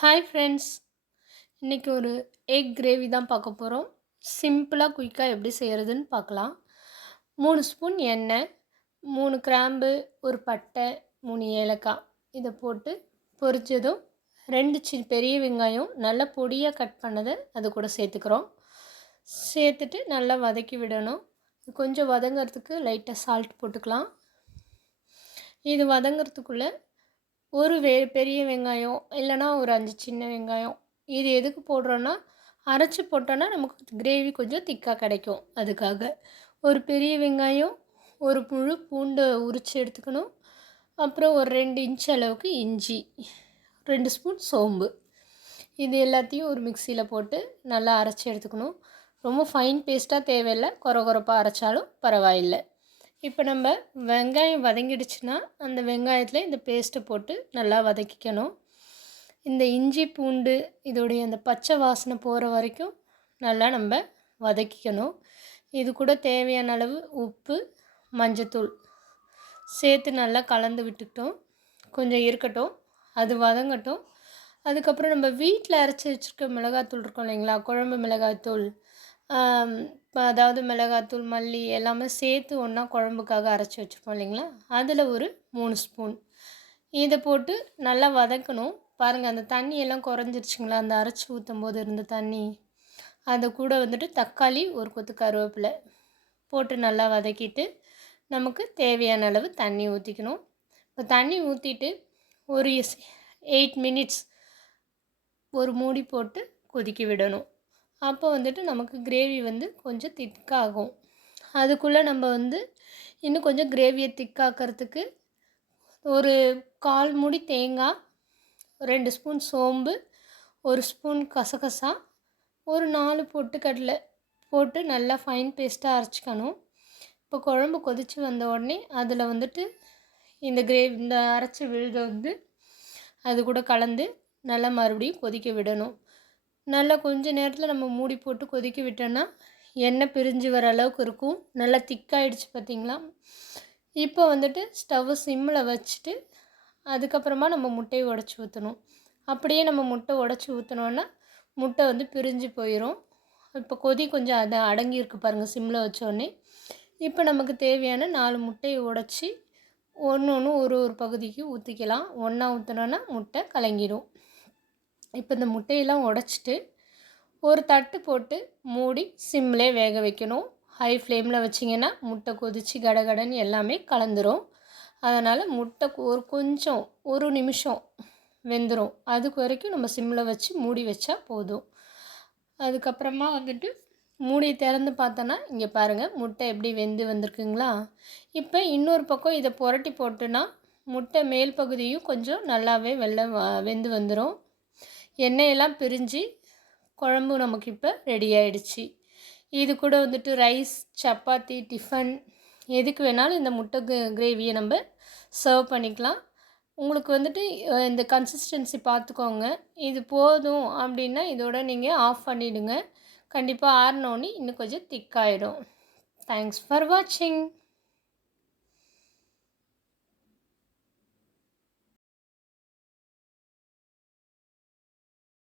Hi friends, இன்றைக்கி ஒரு egg gravy தான் பார்க்க போகிறோம். சிம்பிளாக குயிக்காக எப்படி செய்கிறதுன்னு பார்க்கலாம். 3 ஸ்பூன் எண்ணெய், 3 கிராம்பு, ஒரு பட்டை, 3 ஏலக்காய் இதை போட்டு பொரிச்சதும் 2 பெரிய வெங்காயம் நல்லா பொடியாக கட் பண்ணதை அது கூட சேர்த்துக்கிறோம். சேர்த்துட்டு நல்லா வதக்கி விடணும். கொஞ்சம் வதங்கிறதுக்கு லைட்டாக சால்ட் போட்டுக்கலாம். இது வதங்கிறதுக்குள்ளே ஒரு பெரிய வெங்காயம் இல்லைனா ஒரு 5 சின்ன வெங்காயம், இது எதுக்கு போடுறோன்னா அரைச்சி போட்டோன்னா நமக்கு கிரேவி கொஞ்சம் திக்காக கிடைக்கும். அதுக்காக ஒரு பெரிய வெங்காயம், ஒரு முழு பூண்டை உரித்து எடுத்துக்கணும். அப்புறம் ஒரு 2 இன்ச் அளவுக்கு இஞ்சி, 2 ஸ்பூன் சோம்பு, இது எல்லாத்தையும் ஒரு மிக்சியில் போட்டு நல்லா அரைச்சி எடுத்துக்கணும். ரொம்ப ஃபைன் பேஸ்ட்டாக தேவையில்லை, கொரகொரப்பாக அரைச்சாலும் பரவாயில்லை. இப்போ நம்ம வெங்காயம் வதங்கிடுச்சுன்னா அந்த வெங்காயத்தில் இந்த பேஸ்ட்டை போட்டு நல்லா வதக்கிக்கணும். இந்த இஞ்சி பூண்டு இதோடைய அந்த பச்சை வாசனை போகிற வரைக்கும் நல்லா நம்ம வதக்கிக்கணும். இது கூட தேவையான அளவு உப்பு, மஞ்சத்தூள் சேர்த்து நல்லா கலந்து விட்டுக்கிட்டோம். கொஞ்சம் இருக்கட்டும், அது வதங்கட்டும். அதுக்கப்புறம் நம்ம வீட்டில் அரைச்சி வச்சுருக்க மிளகாத்தூள் இருக்கும் இல்லைங்களா, குழம்பு மிளகாய்த்தூள், அதாவது மிளகாத்தூள், மல்லி எல்லாமே சேர்த்து ஒன்றா குழம்புக்காக அரைச்சி வச்சுருப்போம் இல்லைங்களா, அதில் ஒரு 3 ஸ்பூன் இதை போட்டு நல்லா வதக்கணும். பாருங்கள், அந்த தண்ணியெல்லாம் குறைஞ்சிருச்சுங்களா, அந்த அரைச்சி ஊற்றும் போது இருந்த தண்ணி. அதை கூட வந்துட்டு தக்காளி, ஒரு கொத்து கருவேப்பிலை போட்டு நல்லா வதக்கிட்டு நமக்கு தேவையான அளவு தண்ணி ஊற்றிக்கணும். இப்போ தண்ணி ஊற்றிட்டு ஒரு 8 மினிட்ஸ் ஒரு மூடி போட்டு கொதிக்க விடணும். அப்போ வந்துட்டு நமக்கு கிரேவி கொஞ்சம் திக்காகும். அதுக்குள்ளே நம்ம இன்னும் கொஞ்சம் கிரேவியை திக்காக்கிறதுக்கு ஒரு 1/4 மூடி தேங்காய், 2 ஸ்பூன் சோம்பு, 1 ஸ்பூன் கசகசா, ஒரு 4 பொட்டுக்கடலை போட்டு நல்லா ஃபைன் பேஸ்ட்டாக அரைச்சிக்கணும். இப்போ குழம்பு கொதித்து வந்த உடனே அதில் இந்த அரைச்சி விழுதை அது கூட கலந்து நல்லா மறுபடியும் கொதிக்க விடணும். நல்லா கொஞ்ச நேரத்தில் நம்ம மூடி போட்டு கொதிக்க விட்டோன்னா எண்ணெய் பிரிஞ்சு வர அளவுக்கு இருக்கும். நல்லா திக்காயிடுச்சு பார்த்திங்களா. இப்போ ஸ்டவ்வை சிம்மில் வச்சுட்டு அதுக்கப்புறமா நம்ம முட்டையை உடச்சி ஊற்றணும். அப்படியே நம்ம முட்டை உடச்சி ஊற்றினோன்னா முட்டை பிரிஞ்சு போயிடும். இப்போ கொதி கொஞ்சம் அதை அடங்கியிருக்கு பாருங்கள் சிம்மில் வச்சோடனே. இப்போ நமக்கு தேவையான 4 முட்டையை உடச்சி ஒன்று ஒரு பகுதிக்கு ஊற்றிக்கலாம். ஒன்றா ஊற்றினோன்னா முட்டை கலங்கிடும். இப்போ இந்த முட்டையெல்லாம் உடச்சிட்டு ஒரு தட்டு போட்டு மூடி சிம்மில் வேக வைக்கணும். ஹை ஃப்ளேமில் வச்சிங்கன்னா முட்டை கொதித்து கடகடன்னு எல்லாமே கலந்துரும். அதனால் முட்டை கொஞ்சம் ஒரு நிமிஷம் வெந்துடும். அதுக்கு வரைக்கும் நம்ம சிம்மில் வச்சு மூடி வச்சா போதும். அதுக்கப்புறமா மூடி திறந்து பார்த்தோன்னா இங்கே பாருங்கள் முட்டை எப்படி வெந்து வந்திருக்குங்களா. இப்போ இன்னொரு பக்கம் இதை புரட்டி போட்டுனா முட்டை மேல் பகுதியும் கொஞ்சம் நல்லாவே வெந்து வந்துடும். எண்ணெயெல்லாம் பிரிஞ்சு குழம்பு நமக்கு இப்போ ரெடி ஆகிடுச்சு. இது கூட ரைஸ், சப்பாத்தி, டிஃபன் எதுக்கு வேணாலும் இந்த முட்டை கிரேவியை நம்ம சர்வ் பண்ணிக்கலாம். உங்களுக்கு இந்த கன்சிஸ்டன்சி பார்த்துக்கோங்க. இது போதும் அப்படின்னா இதோட நீங்கள் ஆஃப் பண்ணிவிடுங்க. கண்டிப்பாக ஆறினோன்னே இன்னும் கொஞ்சம் திக்காகிடும். தேங்க்ஸ் ஃபார் வாட்சிங்.